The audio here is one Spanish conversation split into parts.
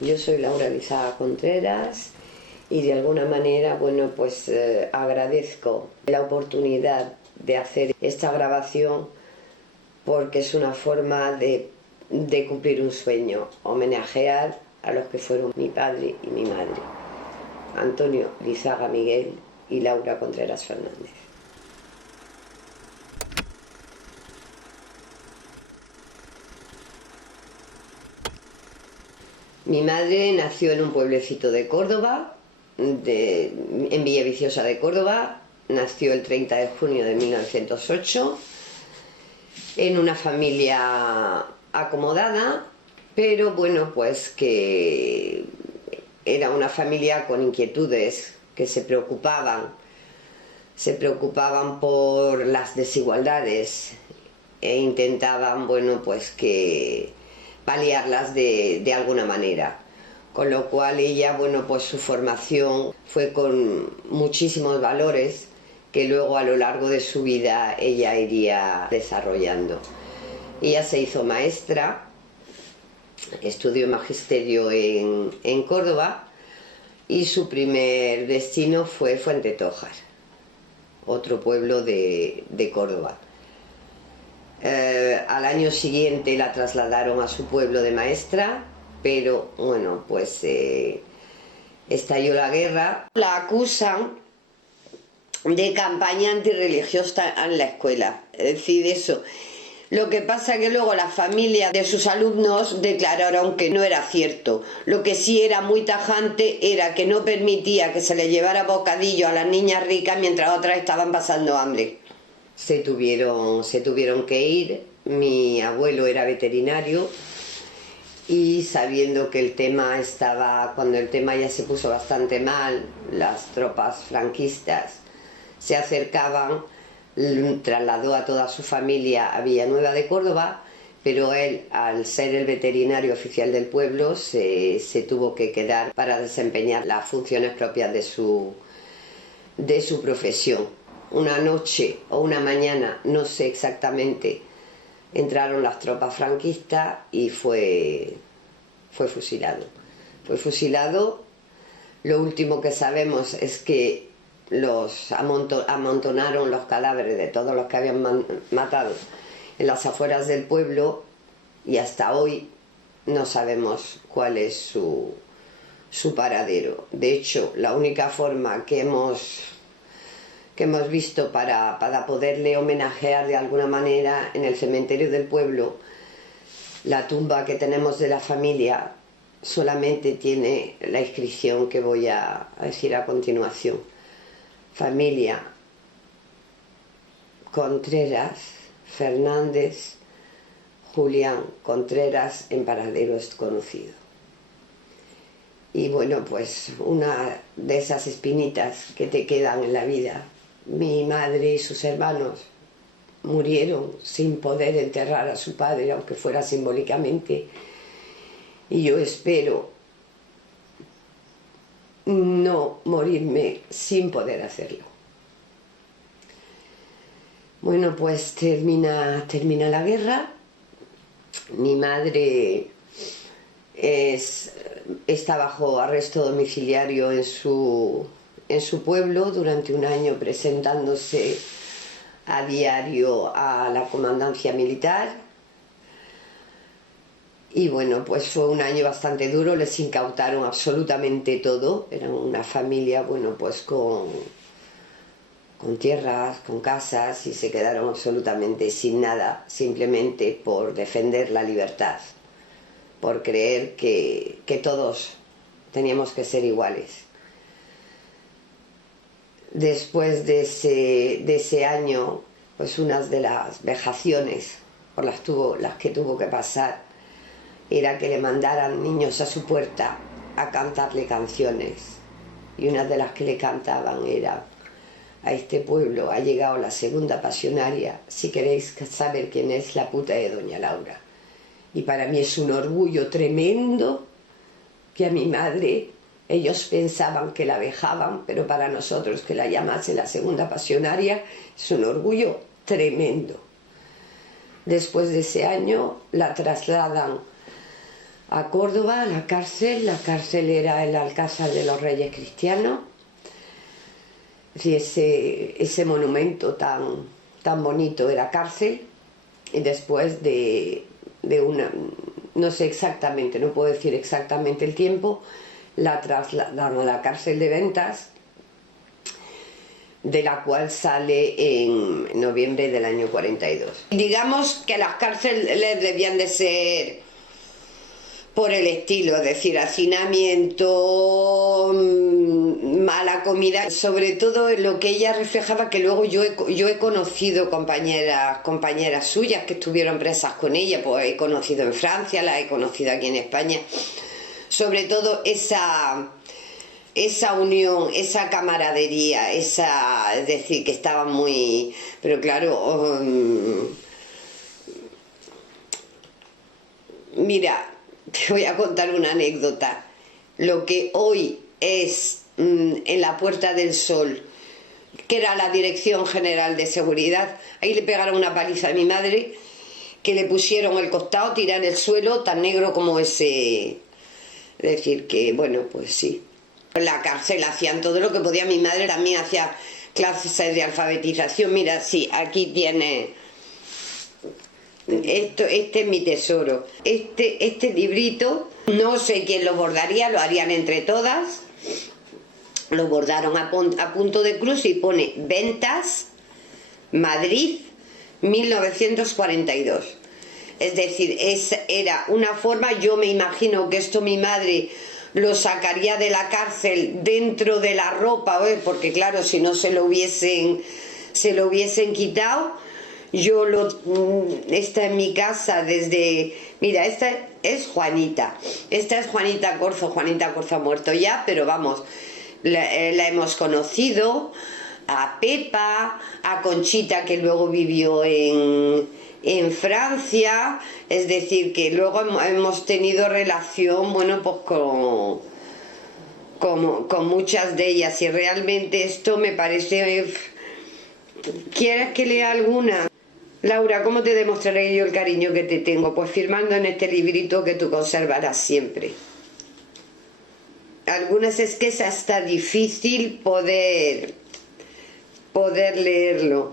Yo soy Laura Lizaga Contreras y de alguna manera, bueno, pues agradezco la oportunidad de hacer esta grabación porque es una forma de cumplir un sueño, homenajear a los que fueron mi padre y mi madre, Antonio Lizaga Miguel y Laura Contreras Fernández. Mi madre nació en un pueblecito de Córdoba, en Villaviciosa de Córdoba. Nació el 30 de junio de 1908, en una familia acomodada, pero bueno, pues que era una familia con inquietudes, que se preocupaban por las desigualdades e intentaban, bueno, pues que paliarlas de alguna manera. Con lo cual ella, bueno, pues su formación fue con muchísimos valores que luego a lo largo de su vida ella iría desarrollando. Ella se hizo maestra, estudió magisterio en Córdoba y su primer destino fue Fuentetojar, otro pueblo de Córdoba. Al año siguiente la trasladaron a su pueblo de maestra, pero bueno, pues estalló la guerra. La acusan de campaña antirreligiosa en la escuela, es decir, eso. Lo que pasa es que luego la familia de sus alumnos declararon que no era cierto. Lo que sí era muy tajante era que no permitía que se le llevara bocadillo a las niñas ricas mientras otras estaban pasando hambre. Se tuvieron que ir. Mi abuelo era veterinario y sabiendo que el tema estaba, cuando el tema ya se puso bastante mal, las tropas franquistas se acercaban, trasladó a toda su familia a Villanueva de Córdoba, pero él, al ser el veterinario oficial del pueblo, se tuvo que quedar para desempeñar las funciones propias de su profesión. Una noche o una mañana, no sé exactamente, entraron las tropas franquistas y fue fusilado. Fue fusilado. Lo último que sabemos es que los amontonaron los cadáveres de todos los que habían matado en las afueras del pueblo y hasta hoy no sabemos cuál es su paradero. De hecho, la única forma que hemos visto para poderle homenajear de alguna manera en el cementerio del pueblo, la tumba que tenemos de la familia solamente tiene la inscripción que voy a decir a continuación: familia Contreras Fernández, Julián Contreras, en paradero desconocido. Y bueno, pues una de esas espinitas que te quedan en la vida. Mi madre y sus hermanos murieron sin poder enterrar a su padre, aunque fuera simbólicamente, y yo espero no morirme sin poder hacerlo. Bueno, pues termina la guerra. Mi madre está bajo arresto domiciliario en su pueblo durante un año, presentándose a diario a la comandancia militar. Y bueno, pues fue un año bastante duro, les incautaron absolutamente todo. Eran una familia, bueno, pues con tierras, con casas, y se quedaron absolutamente sin nada, simplemente por defender la libertad, por creer que todos teníamos que ser iguales. Después de ese año, pues unas de las vejaciones por las que tuvo que pasar era que le mandaran niños a su puerta a cantarle canciones, y una de las que le cantaban era: a este pueblo ha llegado la segunda pasionaria, si queréis saber quién es, la puta de doña Laura. Y para mí es un orgullo tremendo que a mi madre, ellos pensaban que la vejaban, pero para nosotros que la llamase la segunda pasionaria es un orgullo tremendo. Después de ese año la trasladan a Córdoba, a la cárcel era el Alcázar de los Reyes Cristianos, ese monumento tan bonito era cárcel, y después de una, no sé exactamente, no puedo decir exactamente el tiempo, la trasladaron a la cárcel de Ventas, de la cual sale en noviembre del año 42. Digamos que las cárceles debían de ser por el estilo, es decir, hacinamiento, mala comida, sobre todo lo que ella reflejaba, que luego yo he conocido compañeras suyas que estuvieron presas con ella, pues he conocido en Francia, las he conocido aquí en España, sobre todo esa unión, esa camaradería, es decir, que estaba muy... Pero claro, mira, te voy a contar una anécdota. Lo que hoy es en la Puerta del Sol, que era la Dirección General de Seguridad, ahí le pegaron una paliza a mi madre, que le pusieron el costado, tirada en el suelo, tan negro como ese... Es decir, que bueno, pues sí. En la cárcel hacían todo lo que podía. Mi madre también hacía clases de alfabetización. Mira, sí, aquí tiene... Este es mi tesoro. Este librito, no sé quién lo bordaría, lo harían entre todas. Lo bordaron a punto de cruz y pone Ventas, Madrid, 1942. Es decir, era una forma, yo me imagino que esto mi madre lo sacaría de la cárcel dentro de la ropa, porque claro, si no se lo hubiesen quitado. Esta en mi casa desde... Mira, esta es Juanita. Esta es Juanita Corzo. Juanita Corzo ha muerto ya, pero vamos, la hemos conocido. A Pepa, a Conchita, que luego vivió en Francia. Es decir, que luego hemos tenido relación, bueno, pues con muchas de ellas. Y realmente esto me parece... ¿Quieres que lea alguna? Laura, ¿cómo te demostraré yo el cariño que te tengo? Pues firmando en este librito que tú conservarás siempre. Algunas es que es hasta difícil poder leerlo.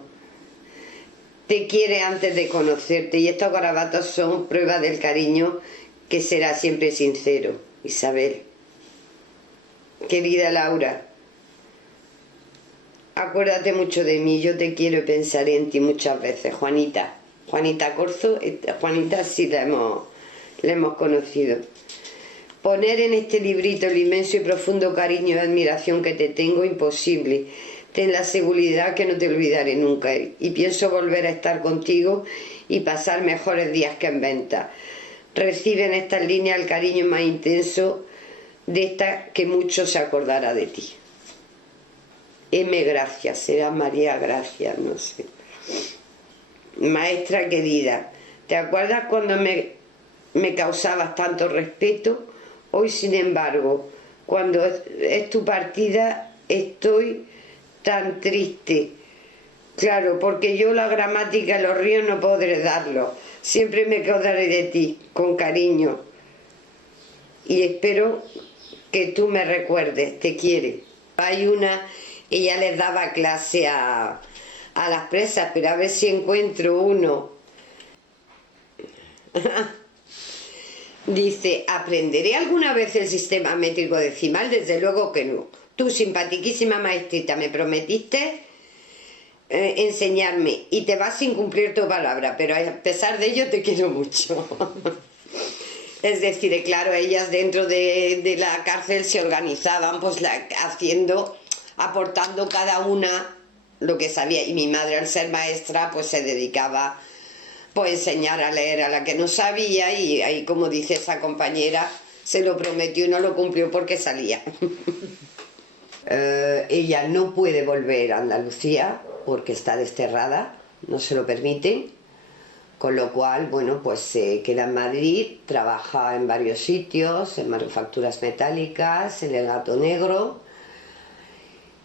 Te quiere antes de conocerte, y estos garabatos son prueba del cariño que será siempre sincero. Isabel. Querida Laura, acuérdate mucho de mí, yo te quiero y pensaré en ti muchas veces. Juanita Corzo. Juanita sí la hemos conocido. Poner en este librito el inmenso y profundo cariño y admiración que te tengo, imposible. Ten la seguridad que no te olvidaré nunca, y pienso volver a estar contigo y pasar mejores días que en Venta. Recibe en estas líneas el cariño más intenso de esta que mucho se acordará de ti. M. Gracias, será María Gracias, no sé. Maestra querida, ¿te acuerdas cuando me causabas tanto respeto? Hoy, sin embargo, cuando es tu partida, estoy tan triste. Claro, porque yo la gramática en los ríos no podré darlo. Siempre me acordaré de ti, con cariño. Y espero que tú me recuerdes, te quiere. Hay una... Ella les daba clase a las presas, pero a ver si encuentro uno. Dice, ¿aprenderé alguna vez el sistema métrico decimal? Desde luego que no. Tú, simpatiquísima maestrita, me prometiste enseñarme, y te vas sin cumplir tu palabra, pero a pesar de ello te quiero mucho. Es decir, claro, ellas dentro de la cárcel se organizaban, pues aportando cada una lo que sabía, y mi madre, al ser maestra, pues se dedicaba pues a enseñar a leer a la que no sabía, y ahí, como dice esa compañera, se lo prometió y no lo cumplió porque salía. Ella no puede volver a Andalucía porque está desterrada, no se lo permite, con lo cual, bueno, pues se queda en Madrid, trabaja en varios sitios, en manufacturas metálicas, en el Gato Negro.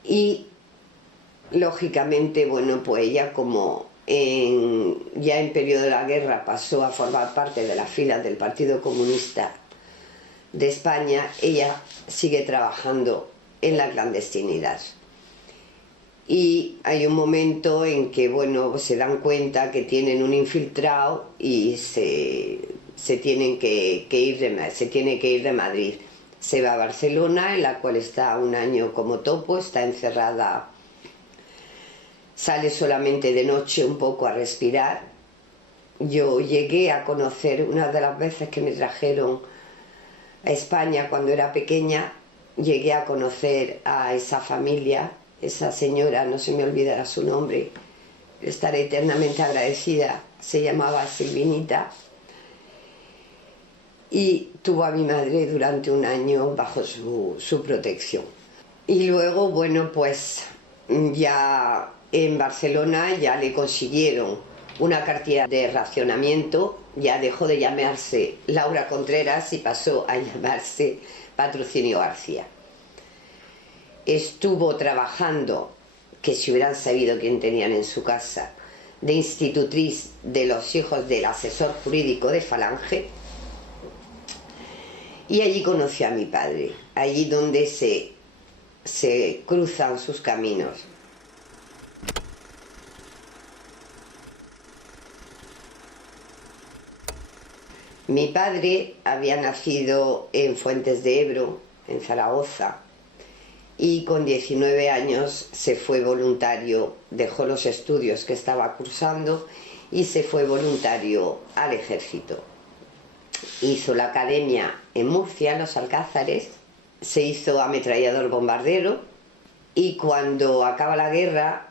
Y lógicamente, bueno, pues ella, como ya en periodo de la guerra pasó a formar parte de las filas del Partido Comunista de España, ella sigue trabajando en la clandestinidad. Y hay un momento en que, bueno, se dan cuenta que tienen un infiltrado y se tienen que ir se tiene que ir de Madrid. Se va a Barcelona, en la cual está un año como topo, está encerrada, sale solamente de noche un poco a respirar. Yo llegué a conocer, una de las veces que me trajeron a España cuando era pequeña, llegué a conocer a esa familia, esa señora, no se me olvidará su nombre, estaré eternamente agradecida, se llamaba Silvinita, y tuvo a mi madre durante un año bajo su protección. Y luego, bueno, pues ya en Barcelona ya le consiguieron una cartilla de racionamiento, ya dejó de llamarse Laura Contreras y pasó a llamarse Patrocinio García. Estuvo trabajando, que si hubieran sabido quién tenían en su casa, de institutriz de los hijos del asesor jurídico de Falange, y allí conoció a mi padre, allí donde se cruzan sus caminos. Mi padre había nacido en Fuentes de Ebro, en Zaragoza, y con 19 años se fue voluntario, dejó los estudios que estaba cursando y se fue voluntario al ejército. Hizo la academia en Murcia, en Los Alcázares, se hizo ametrallador bombardero y cuando acaba la guerra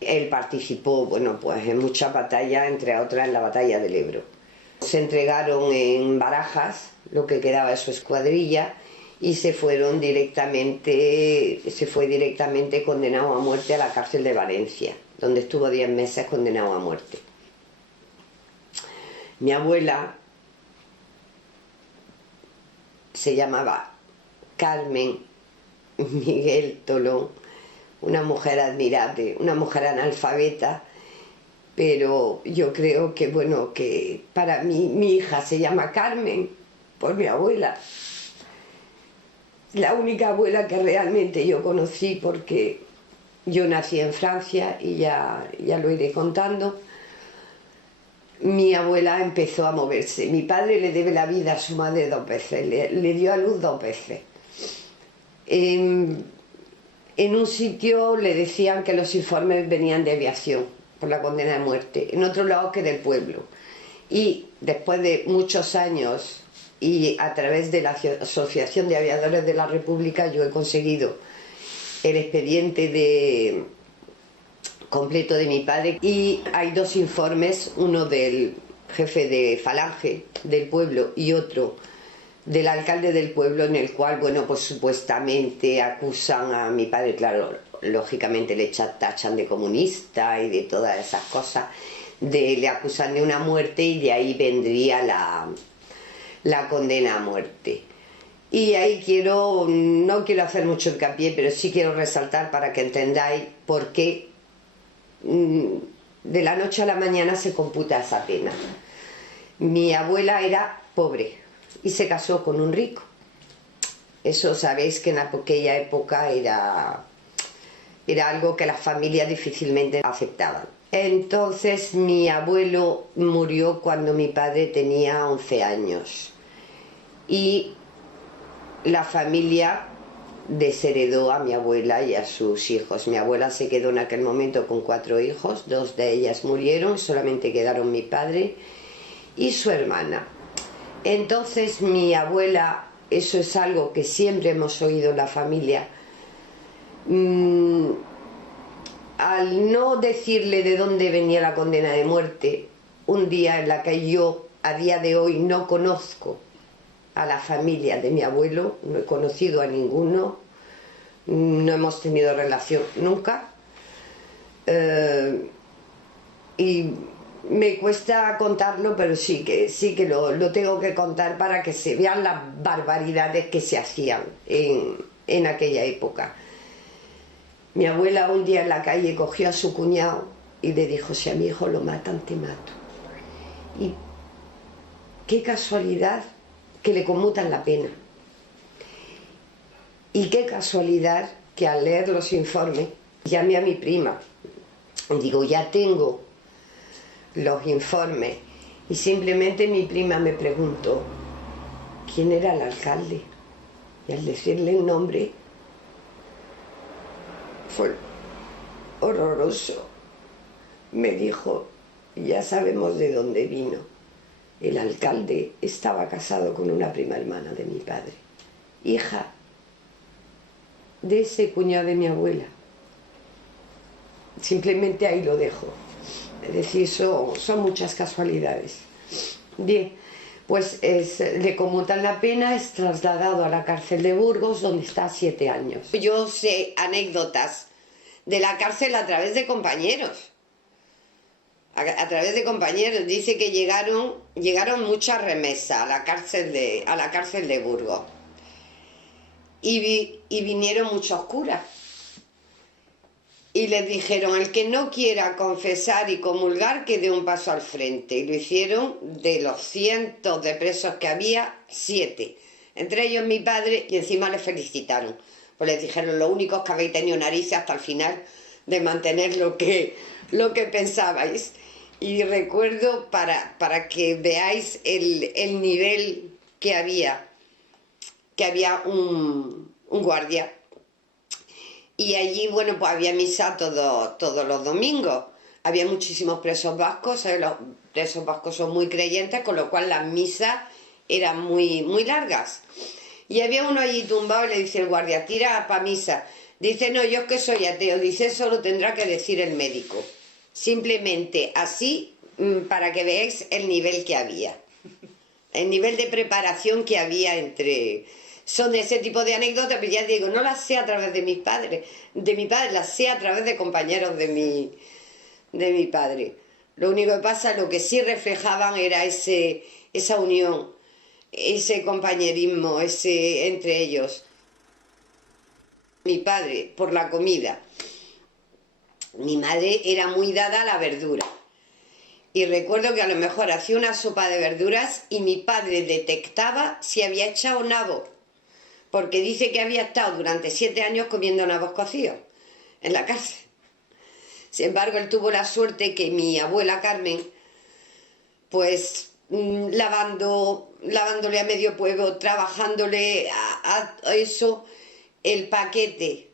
él participó, bueno, pues en muchas batallas, entre otras en la batalla del Ebro. Se entregaron en Barajas, lo que quedaba de su escuadrilla, y se fue directamente condenado a muerte a la cárcel de Valencia, donde estuvo 10 meses condenado a muerte. Mi abuela se llamaba Carmen Miguel Tolón, una mujer admirable, una mujer analfabeta, pero yo creo que, bueno, que para mí mi hija se llama Carmen por mi abuela, la única abuela que realmente yo conocí, porque yo nací en Francia y ya lo iré contando. Mi abuela empezó a moverse. Mi padre le debe la vida a su madre 2 veces, le dio a luz 2 veces. En un sitio le decían que los informes venían de aviación por la condena de muerte, en otro lado que del pueblo. Y después de muchos años y a través de la Asociación de Aviadores de la República yo he conseguido el expediente completo de mi padre y hay 2 informes, uno del jefe de Falange del pueblo y otro del alcalde del pueblo, en el cual, bueno, pues supuestamente acusan a mi padre, claro, lógicamente le tachan de comunista y de todas esas cosas, le acusan de una muerte y de ahí vendría la condena a muerte. Y ahí no quiero hacer mucho hincapié, pero sí quiero resaltar para que entendáis por qué de la noche a la mañana se computa esa pena. Mi abuela era pobre y se casó con un rico. Eso sabéis que en aquella época era algo que las familias difícilmente aceptaban. Entonces mi abuelo murió cuando mi padre tenía 11 años y la familia desheredó a mi abuela y a sus hijos. Mi abuela se quedó en aquel momento con 4 hijos, 2 de ellas murieron, solamente quedaron mi padre y su hermana. Entonces mi abuela, eso es algo que siempre hemos oído en la familia, al no decirle de dónde venía la condena de muerte, un día en la que yo a día de hoy no conozco a la familia de mi abuelo, no he conocido a ninguno, no hemos tenido relación nunca, y me cuesta contarlo, pero sí que lo tengo que contar para que se vean las barbaridades que se hacían en aquella época. Mi abuela un día en la calle cogió a su cuñado y le dijo: si a mi hijo lo matan, te mato. Y qué casualidad que le conmutan la pena. Y qué casualidad que al leer los informes llamé a mi prima. Digo, ya tengo los informes. Y simplemente mi prima me preguntó quién era el alcalde. Y al decirle el nombre, fue horroroso. Me dijo, ya sabemos de dónde vino. El alcalde estaba casado con una prima hermana de mi padre, hija de ese cuñado de mi abuela. Simplemente ahí lo dejo. Es decir, son muchas casualidades. Bien, pues le conmutan la pena, es trasladado a la cárcel de Burgos, donde está 7 años. Yo sé anécdotas de la cárcel a través de compañeros. A través de compañeros. Dice que llegaron muchas remesas a la cárcel de Burgos. Y vinieron muchos curas. Y les dijeron, el que no quiera confesar y comulgar, que dé un paso al frente. Y lo hicieron. De los cientos de presos que había, 7. Entre ellos mi padre, y encima les felicitaron. Pues les dijeron, lo único es que habéis tenido narices hasta el final de mantener lo que pensabais. Y recuerdo, para que veáis el nivel que había un guardia. Y allí, bueno, pues había misa todos los domingos. Había muchísimos presos vascos, ¿sabes? Los presos vascos son muy creyentes, con lo cual las misas eran muy, muy largas. Y había uno allí tumbado y le dice el guardia, tira para misa. Dice, no, yo es que soy ateo. Dice, eso lo tendrá que decir el médico. Simplemente así, para que veáis el nivel que había. El nivel de preparación que había entre... Son ese tipo de anécdotas, pero ya digo, no las sé a través de mis padres, las sé a través de compañeros de mi padre. Lo único que pasa, lo que sí reflejaban era esa unión, ese compañerismo, entre ellos. Mi padre, por la comida. Mi madre era muy dada a la verdura. Y recuerdo que a lo mejor hacía una sopa de verduras y mi padre detectaba si había echado nabo. Porque dice que había estado durante 7 años comiendo nabos cocidos en la cárcel. Sin embargo, él tuvo la suerte que mi abuela Carmen, pues lavándole a medio pueblo, trabajándole a eso, el paquete,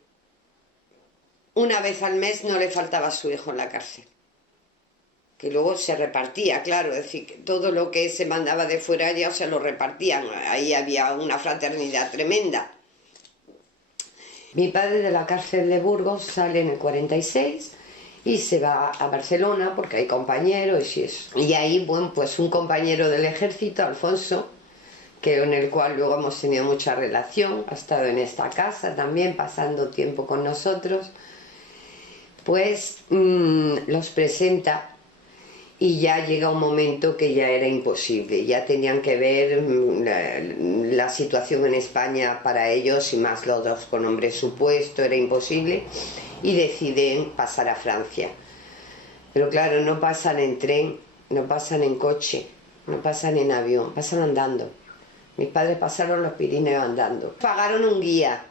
una vez al mes no le faltaba a su hijo en la cárcel. Que luego se repartía, claro, es decir, que todo lo que se mandaba de fuera ya se lo repartían, ahí había una fraternidad tremenda. Mi padre de la cárcel de Burgos sale en el 46 y se va a Barcelona porque hay compañeros y eso. Y ahí, bueno, pues un compañero del ejército, Alfonso, con el cual luego hemos tenido mucha relación, ha estado en esta casa también, pasando tiempo con nosotros, pues los presenta. Y ya llega un momento que ya era imposible, ya tenían que ver la situación en España para ellos y más los dos con hombre supuesto, era imposible, y deciden pasar a Francia. Pero claro, no pasan en tren, no pasan en coche, no pasan en avión, pasan andando. Mis padres pasaron los Pirineos andando. Pagaron un guía,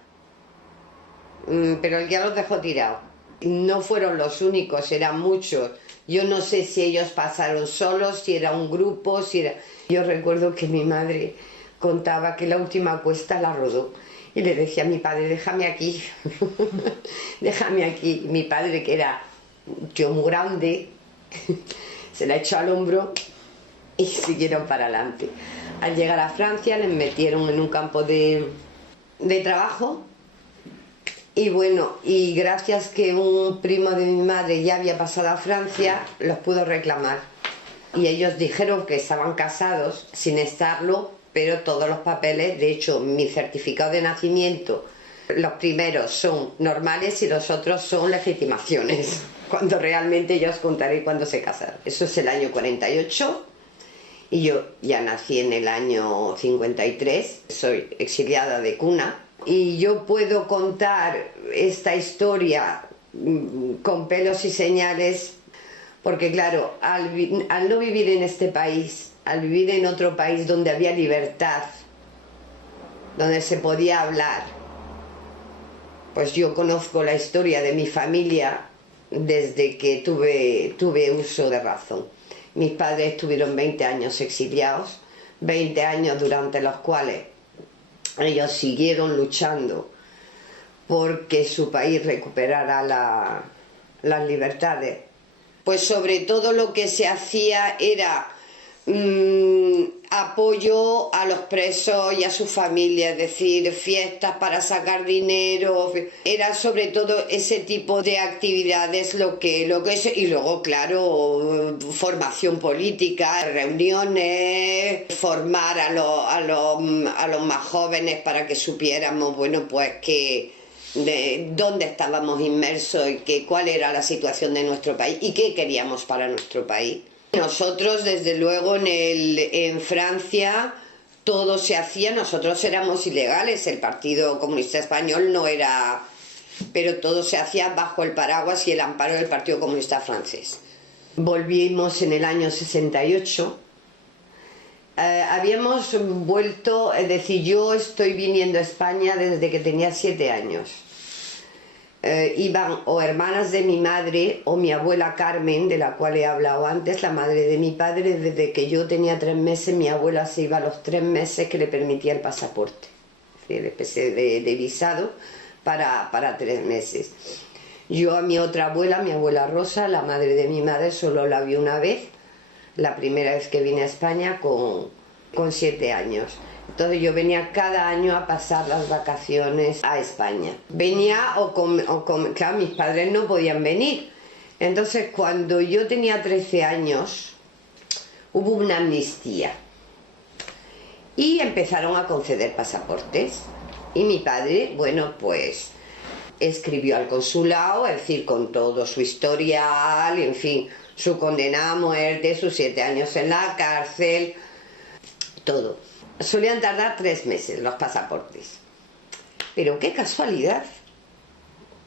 pero el guía los dejó tirados. No fueron los únicos, eran muchos. Yo no sé si ellos pasaron solos, si era un grupo, si era... Yo recuerdo que mi madre contaba que la última cuesta la rodó. Y le decía a mi padre, déjame aquí, déjame aquí. Y mi padre, que era un tío muy grande, se la echó al hombro y siguieron para adelante. Al llegar a Francia les metieron en un campo de trabajo. Y bueno, y gracias que un primo de mi madre ya había pasado a Francia, los pudo reclamar. Y ellos dijeron que estaban casados sin estarlo, pero todos los papeles, de hecho mi certificado de nacimiento, los primeros son normales y los otros son legitimaciones, cuando realmente ya os contaré cuándo se casaron. Eso es el año 48 y yo ya nací en el año 53, soy exiliada de cuna. Y yo puedo contar esta historia con pelos y señales porque claro, al no vivir en este país, al vivir en otro país donde había libertad, donde se podía hablar. Pues yo conozco la historia de mi familia desde que tuve uso de razón. Mis padres estuvieron 20 años exiliados, 20 años durante los cuales ellos siguieron luchando porque su país recuperara las libertades. Pues sobre todo lo que se hacía era apoyo a los presos y a sus familias, es decir, fiestas para sacar dinero, era sobre todo ese tipo de actividades lo que es, y luego claro, formación política, reuniones, formar a los más jóvenes para que supiéramos, bueno, pues que de dónde estábamos inmersos y cuál era la situación de nuestro país y qué queríamos para nuestro país. Nosotros, desde luego, en Francia todo se hacía, nosotros éramos ilegales, el Partido Comunista Español no era, pero todo se hacía bajo el paraguas y el amparo del Partido Comunista Francés. Volvimos en el año 68. Habíamos vuelto, es decir, yo estoy viniendo a España desde que tenía 7 años. Iban o hermanas de mi madre o mi abuela Carmen, de la cual he hablado antes, la madre de mi padre. Desde que yo tenía 3 meses, mi abuela se iba a los 3 meses que le permitía el pasaporte, el especie de visado para 3 meses. Yo a mi otra abuela, mi abuela Rosa, la madre de mi madre, solo la vi una vez, la primera vez que vine a España con 7 años. Entonces yo venía cada año a pasar las vacaciones a España. Venía claro, mis padres no podían venir. Entonces cuando yo tenía 13 años hubo una amnistía y empezaron a conceder pasaportes. Y mi padre, bueno, pues escribió al consulado, es decir, con todo su historial, en fin, su condena a muerte, sus 7 años en la cárcel, todo. Solían tardar 3 meses los pasaportes. Pero qué casualidad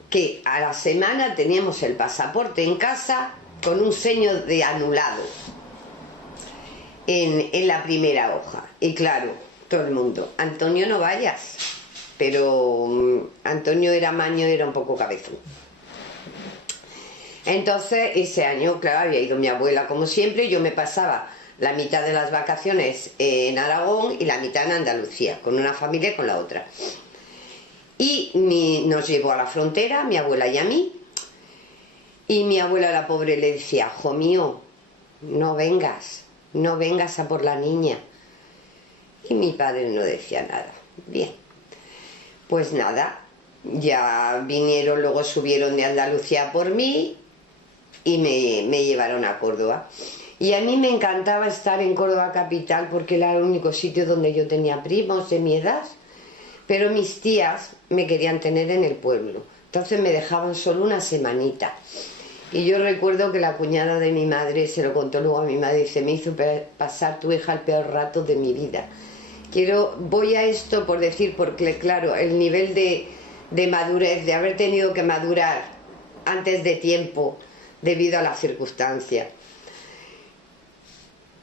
que a la semana teníamos el pasaporte en casa con un sello de anulado en la primera hoja. Y claro, todo el mundo, Antonio, no vayas. Pero Antonio era maño y era un poco cabezón. Entonces ese año, claro, había ido mi abuela como siempre, y yo me pasaba la mitad de las vacaciones en Aragón y la mitad en Andalucía, con una familia y con la otra. Y nos llevó a la frontera, mi abuela y a mí, y mi abuela, la pobre, le decía: "Jo mío, no vengas a por la niña". Y mi padre no decía nada. Bien, pues nada, ya vinieron, luego subieron de Andalucía por mí y me llevaron a Córdoba. Y a mí me encantaba estar en Córdoba capital porque era el único sitio donde yo tenía primos de mi edad, pero mis tías me querían tener en el pueblo, entonces me dejaban solo una semanita. Y yo recuerdo que la cuñada de mi madre, se lo contó luego a mi madre, dice: "Me hizo pasar tu hija el peor rato de mi vida". Voy a esto por decir, porque claro, el nivel de madurez, de haber tenido que madurar antes de tiempo debido a las circunstancias.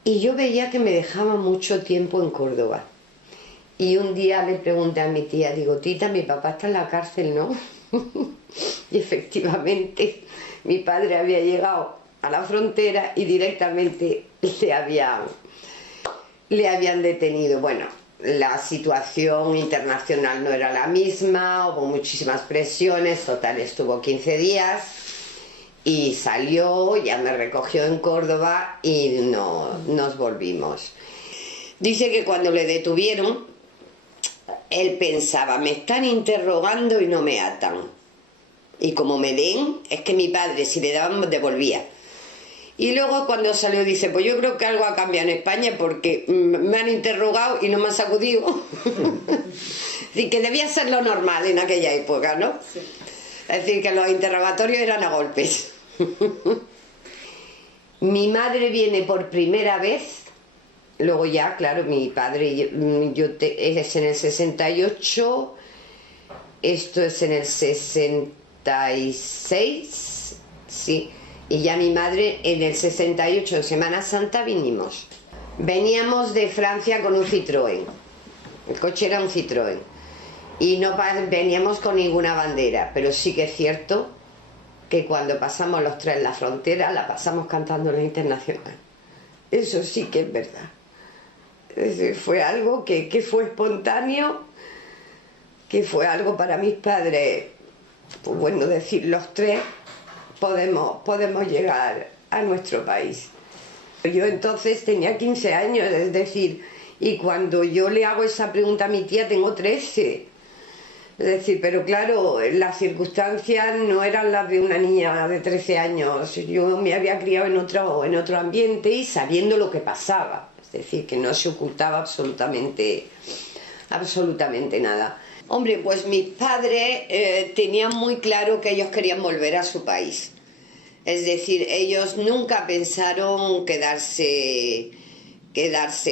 Y yo veía que me dejaba mucho tiempo en Córdoba. Y un día le pregunté a mi tía, digo: "Tita, mi papá está en la cárcel, ¿no?". Y efectivamente, mi padre había llegado a la frontera y directamente le habían detenido. Bueno, la situación internacional no era la misma, hubo muchísimas presiones, total, estuvo 15 días y salió, ya me recogió en Córdoba y nos volvimos. Dice que cuando le detuvieron, él pensaba: "Me están interrogando y no me atan. Y como me den, es que mi padre, si le daban, devolvía". Y luego cuando salió dice: "Pues yo creo que algo ha cambiado en España porque me han interrogado y no me han sacudido". Es decir, que debía ser lo normal en aquella época, ¿no? Sí. Es decir, que los interrogatorios eran a golpes. Mi madre viene por primera vez, luego ya, claro, mi padre, es en el 68, esto es en el 66, sí. Y ya mi madre en el 68, en Semana Santa, vinimos. Veníamos de Francia con un Citroën. El coche era un Citroën. Y no veníamos con ninguna bandera, pero sí que es cierto que cuando pasamos los tres la frontera, la pasamos cantando la internacional. Eso sí que es verdad. Es decir, fue algo que fue espontáneo, que fue algo para mis padres, pues bueno, decir los tres podemos llegar a nuestro país. Yo entonces tenía 15 años, es decir, y cuando yo le hago esa pregunta a mi tía tengo 13. Es decir, pero claro, las circunstancias no eran las de una niña de 13 años. Yo me había criado en otro ambiente y sabiendo lo que pasaba. Es decir, que no se ocultaba absolutamente nada. Hombre, pues mis padres tenían muy claro que ellos querían volver a su país. Es decir, ellos nunca pensaron quedarse.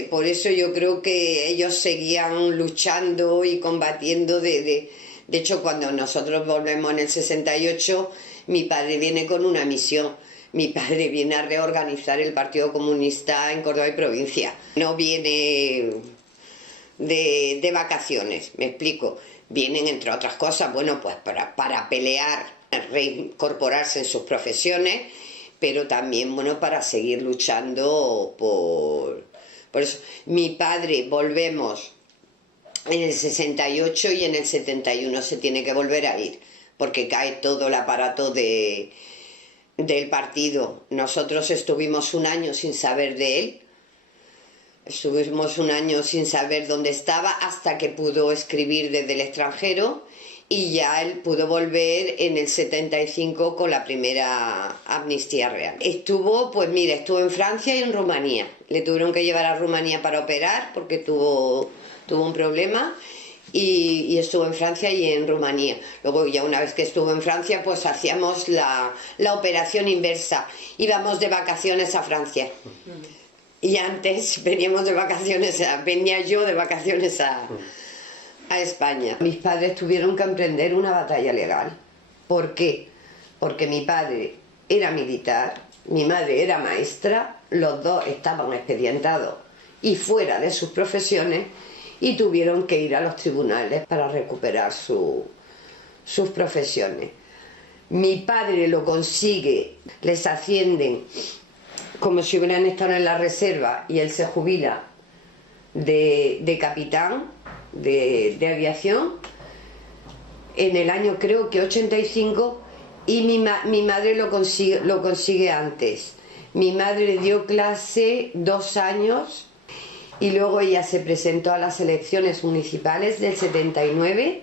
Por eso yo creo que ellos seguían luchando y combatiendo. De hecho, cuando nosotros volvemos en el 68, mi padre viene con una misión. Mi padre viene a reorganizar el Partido Comunista en Córdoba y provincia. No viene de vacaciones, me explico. Vienen, entre otras cosas, bueno, pues para pelear, reincorporarse en sus profesiones, pero también, bueno, para seguir luchando por eso. Mi padre, volvemos en el 68 y en el 71 se tiene que volver a ir, porque cae todo el aparato del partido. Nosotros estuvimos un año sin saber de él, estuvimos un año sin saber dónde estaba, hasta que pudo escribir desde el extranjero, y ya él pudo volver en el 75 con la primera amnistía real. Estuvo, pues mira, estuvo en Francia y en Rumanía. Le tuvieron que llevar a Rumanía para operar porque tuvo un problema, y estuvo en Francia y en Rumanía. Luego, ya una vez que estuvo en Francia, pues hacíamos la operación inversa. Íbamos de vacaciones a Francia. Y antes venía yo de vacaciones a España. Mis padres tuvieron que emprender una batalla legal. ¿Por qué? Porque mi padre era militar, mi madre era maestra, los dos estaban expedientados y fuera de sus profesiones, y tuvieron que ir a los tribunales para recuperar sus profesiones. Mi padre lo consigue, les ascienden como si hubieran estado en la reserva, y él se jubila de capitán de aviación en el año, creo que 85, y mi madre lo consigue antes. Mi madre dio clase 2 años y luego ella se presentó a las elecciones municipales del 79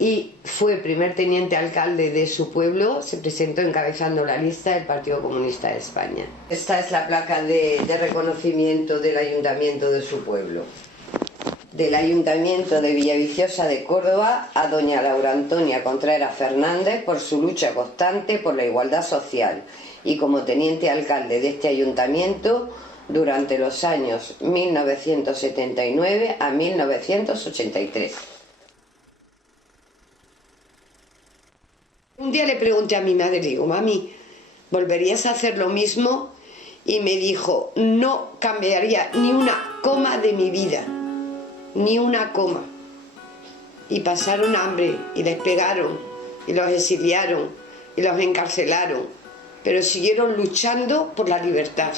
y fue primer teniente alcalde de su pueblo. Se presentó encabezando la lista del Partido Comunista de España. Esta es la placa de reconocimiento del ayuntamiento de su pueblo. Del Ayuntamiento de Villaviciosa de Córdoba a doña Laura Antonia Contreras Fernández por su lucha constante por la igualdad social y como teniente alcalde de este ayuntamiento durante los años 1979 a 1983. Un día le pregunté a mi madre, digo, mami, ¿volverías a hacer lo mismo? Y me dijo, no cambiaría ni una coma de mi vida. Ni una coma. Y pasaron hambre, y les pegaron, y los exiliaron, y los encarcelaron, pero siguieron luchando por la libertad.